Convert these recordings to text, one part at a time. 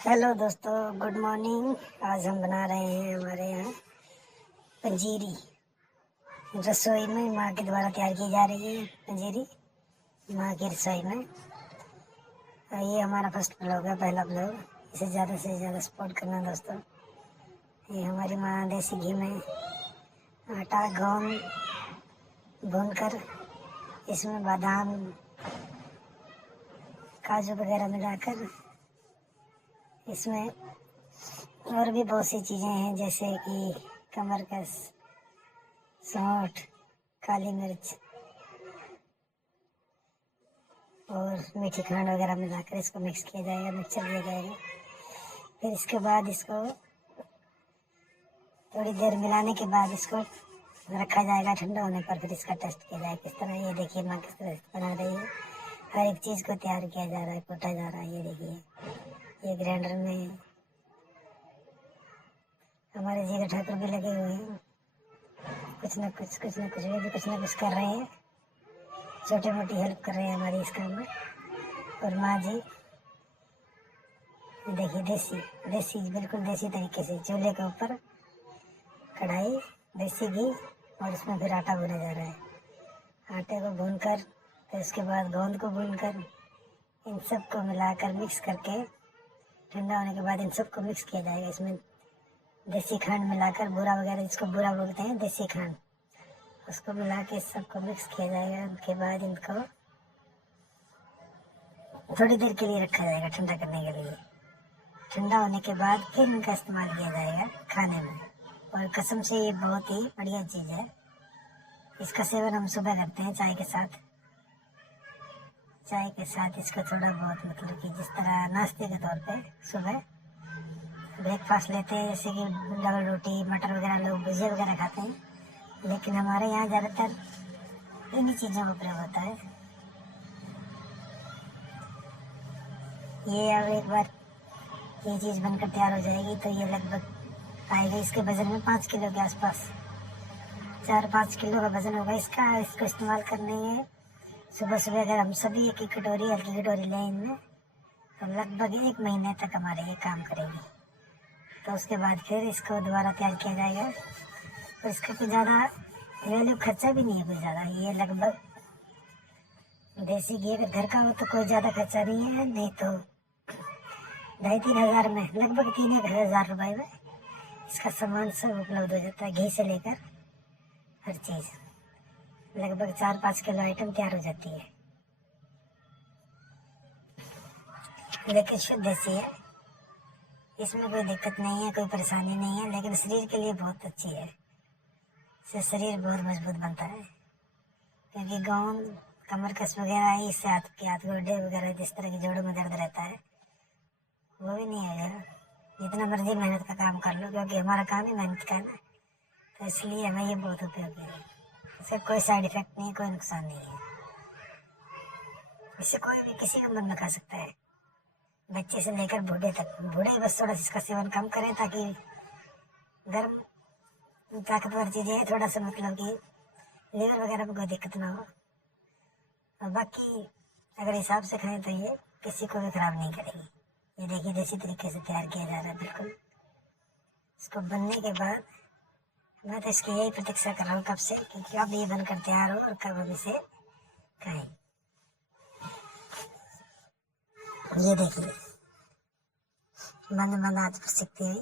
Hello दोस्तों, good morning. आज हम बना रहे हैं हमारे यहाँ पंजीरी। रसोई में माँ के द्वारा तैयार की जा रही है पंजीरी, माँ की रसोई में। ये हमारा फर्स्ट ब्लॉग है, पहला ब्लॉग। इसे ज़्यादा से ज़्यादा सपोर्ट करना दोस्तों। ये हमारी माँ देसी घी में आटा गेहूँ भूनकर इसमें बादाम काजू वगैरह मिलाकर इसमें और भी बहुत सी चीज़ें हैं, जैसे कि कमरकस, सौंठ, काली मिर्च और मीठी खंड वगैरह मिलाकर इसको मिक्स किया जाएगा, मिक्सर किया जाएगा। फिर इसके बाद इसको थोड़ी देर मिलाने के बाद इसको रखा जाएगा ठंडा होने पर। फिर इसका टेस्ट किया जाएगा किस तरह। ये देखिए माँ किस तरह बना रही है, हर एक चीज़ को तैयार किया जा रहा है, कूटा जा रहा है। ये देखिए ये ग्राइंडर में हमारे जीगर ठाकुर भी लगे हुए हैं, कुछ न कुछ वे भी कुछ न कुछ कर रहे हैं, छोटी मोटी हेल्प कर रहे हैं हमारी इस काम में। और माँ जी देखिए देसी बिल्कुल देसी तरीके से चूल्हे के ऊपर कढ़ाई, देसी घी, और उसमें फिर आटा भुना जा रहा है। आटे को भूनकर फिर उसके बाद गोंद को भूनकर इन सब को मिलाकर मिक्स करके ठंडा होने के बाद इन सब को मिक्स किया जाएगा। इसमें देसी खंड मिलाकर, बूरा वगैरह जिसको बूरा बोलते हैं, देसी खंड, उसको मिला के सबको मिक्स किया जाएगा। उसके बाद इनको थोड़ी देर के लिए रखा जाएगा ठंडा करने के लिए। ठंडा होने के बाद फिर इनका इस्तेमाल किया जाएगा खाने में। और कसम से ये बहुत ही बढ़िया चीज़ है। इसका सेवन हम सुबह करते हैं चाय के साथ। इसको थोड़ा बहुत मतलब कि जिस तरह नाश्ते के तौर पे सुबह ब्रेकफास्ट लेते हैं, जैसे कि डबल रोटी मटर वगैरह, लोग भुजिया वगैरह खाते हैं, लेकिन हमारे यहाँ ज़्यादातर इन्हीं चीज़ों का प्रयोग होता है। ये अब एक बार ये चीज़ बनकर तैयार हो जाएगी तो ये लगभग आएगा, इसके वज़न में 5 किलो के आसपास, 4-5 किलो का वज़न होगा इसका। इसको इस्तेमाल करने में सुबह सुबह अगर हम सभी एक एक कटोरी, हल्की कटोरी लें इनमें, तो लगभग 1 महीने तक हमारे ये काम करेगी। तो उसके बाद फिर इसको दोबारा तैयार किया जाएगा। और इसका कोई ज़्यादा वैल्यू खर्चा भी नहीं है, कोई ज़्यादा। ये लगभग देसी घी अगर घर का हो तो कोई ज़्यादा खर्चा नहीं है, नहीं तो 2,5-3 हज़ार में, लगभग 3-1 हज़ार रुपये में इसका सामान सब उपलब्ध हो जाता है। घी से लेकर हर चीज़, लगभग 4-5 किलो आइटम तैयार हो जाती है, लेकिन शुद्ध देसी है। इसमें कोई दिक्कत नहीं है, कोई परेशानी नहीं है, लेकिन शरीर के लिए बहुत अच्छी है। इससे शरीर बहुत मजबूत बनता है, क्योंकि गाँव कमरकस वगैरह है, इससे हाथ गोडे वगैरह जिस तरह की जोड़ों में दर्द रहता है वो भी नहीं है। जितना मर्जी मेहनत का काम कर लो, क्योंकि हमारा काम ही मेहनत का है ना, तो इसलिए हमें ये बहुत उपयोगी है। इससे कोई साइड इफेक्ट नहीं है, कोई नुकसान नहीं है। इससे कोई भी किसी उम्र में खा सकता है, बच्चे से लेकर बूढ़े तक। बूढ़े बस थोड़ा सा इसका सेवन कम करें, ताकि गर्म ताकतवर चीज़ें थोड़ा सा मतलब कि लीवर वगैरह में कोई दिक्कत ना हो। और बाकी अगर हिसाब से खाएं तो ये किसी को भी खराब नहीं करेगी। ये देखिए देसी तरीके से तैयार किया जा रहा है बिल्कुल। इसको बनने के बाद मैं तो इसकी यही प्रतीक्षा कर रहा हूँ कब से, कि कब ये बनकर तैयार हो और कब हम इसे खाएं। ये देखिए मंद आंच पर सिकती हुई,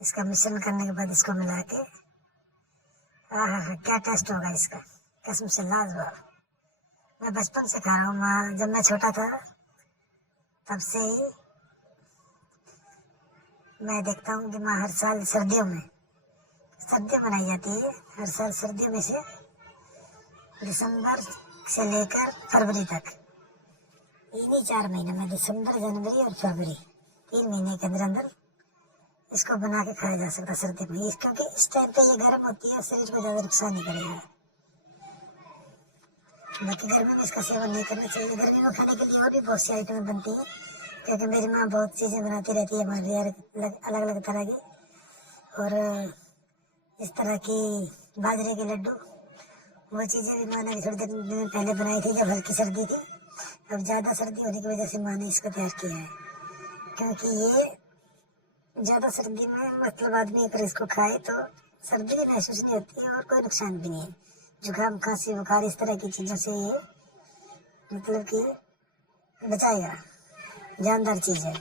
इसका मिश्रण करने के बाद इसको मिला के, हाँ, क्या टेस्ट होगा इसका, कसम से लाजवाब। मैं बचपन से खा रहा हूँ माँ, जब मैं छोटा था तब से ही मैं देखता हूँ कि माँ हर साल सर्दियों मनाई जाती है। हर साल सर्दियों में से दिसंबर से लेकर फरवरी तक, इन्हीं 4 महीने में, दिसंबर, जनवरी और फरवरी, 3 महीने के अंदर इसको बना के खाया जा सकता सर्दी में, क्योंकि इस टाइम पे ये गर्म होती है, शरीर को ज़्यादा नुकसान नहीं करेगी। बाकी गर्मी में इसका सेवन नहीं करना चाहिए। गर्मी में खाने के लिए और भी बहुत सी आइटमें बनती हैं, क्योंकि मेरी माँ बहुत चीज़ें बनाती रहती है हमारे लिए, अलग अलग तरह की। और इस तरह की बाजरे के लड्डू, वो चीज़ें भी माँ ने थोड़ी देर पहले बनाई थी जब हल्की सर्दी थी। अब ज़्यादा सर्दी होने की वजह से माँ ने इसको तैयार किया है। क्योंकि ये ज़्यादा सर्दी में मतलब आदमी अगर इसको खाए तो सर्दी भी महसूस नहीं होती है और कोई नुकसान भी नहीं है। जुकाम खांसी बुखार इस तरह की चीज़ों से ये मतलब कि बचाएगा। जानदार चीज़ है,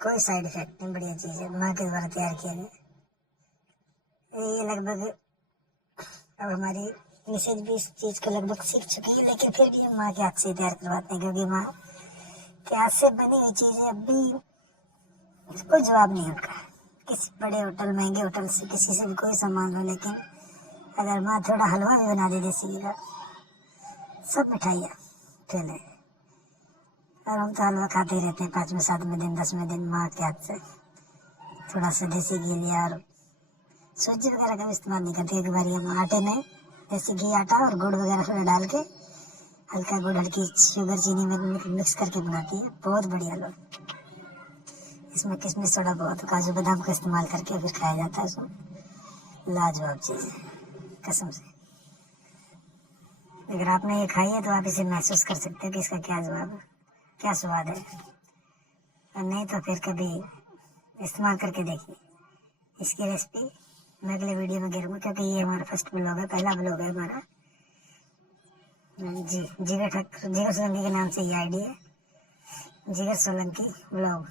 कोई साइड इफेक्ट नहीं, बढ़िया चीज़ है, माँ के द्वारा तैयार किया गया। ये लगभग अब हमारी मिसेज भी इस चीज़ को लगभग सीख चुकी है, लेकिन फिर भी हम माँ के हाथ से तैयार करवाते हैं, क्योंकि माँ के हाथ से बनी हुई चीज़ें अब भी कोई जवाब नहीं उनका। किसी बड़े होटल महंगे होटल से किसी से भी कोई सामान लो, लेकिन अगर माँ थोड़ा हलवा भी बना दे देसी का, सब मिठाइयाँ फेल है। और हम तो हलवा खाते ही रहते हैं 5वें 7वें दिन 10वें दिन माँ के हाथ से। थोड़ा सा देसी घी लिया और सूजी वगैरह का भी इस्तेमाल नहीं करते। एक बार हम आटे में देसी घी आटा और गुड़ वगैरह थोड़ा डाल के, हल्का गुड़ हल्की शुगर चीनी में मिक्स करके बनाती है, बहुत बढ़िया हलवा। इसमें किशमिश थोड़ा बहुत काजू बादाम का इस्तेमाल करके फिर खाया जाता है उसमें। लाजवाब चीज़ है कसम से। अगर आपने ये खाई है तो आप इसे महसूस कर सकते हो कि इसका क्या जवाब है, क्या स्वाद है। और नहीं तो फिर कभी इस्तेमाल करके देखिए। इसकी रेसिपी मैं अगले वीडियो में गिरूँगा, क्योंकि ये हमारा फर्स्ट ब्लॉग है, पहला ब्लॉग है हमारा। जी, जिगर सोलंकी के नाम से ये आईडी है, जिगर सोलंकी ब्लॉग।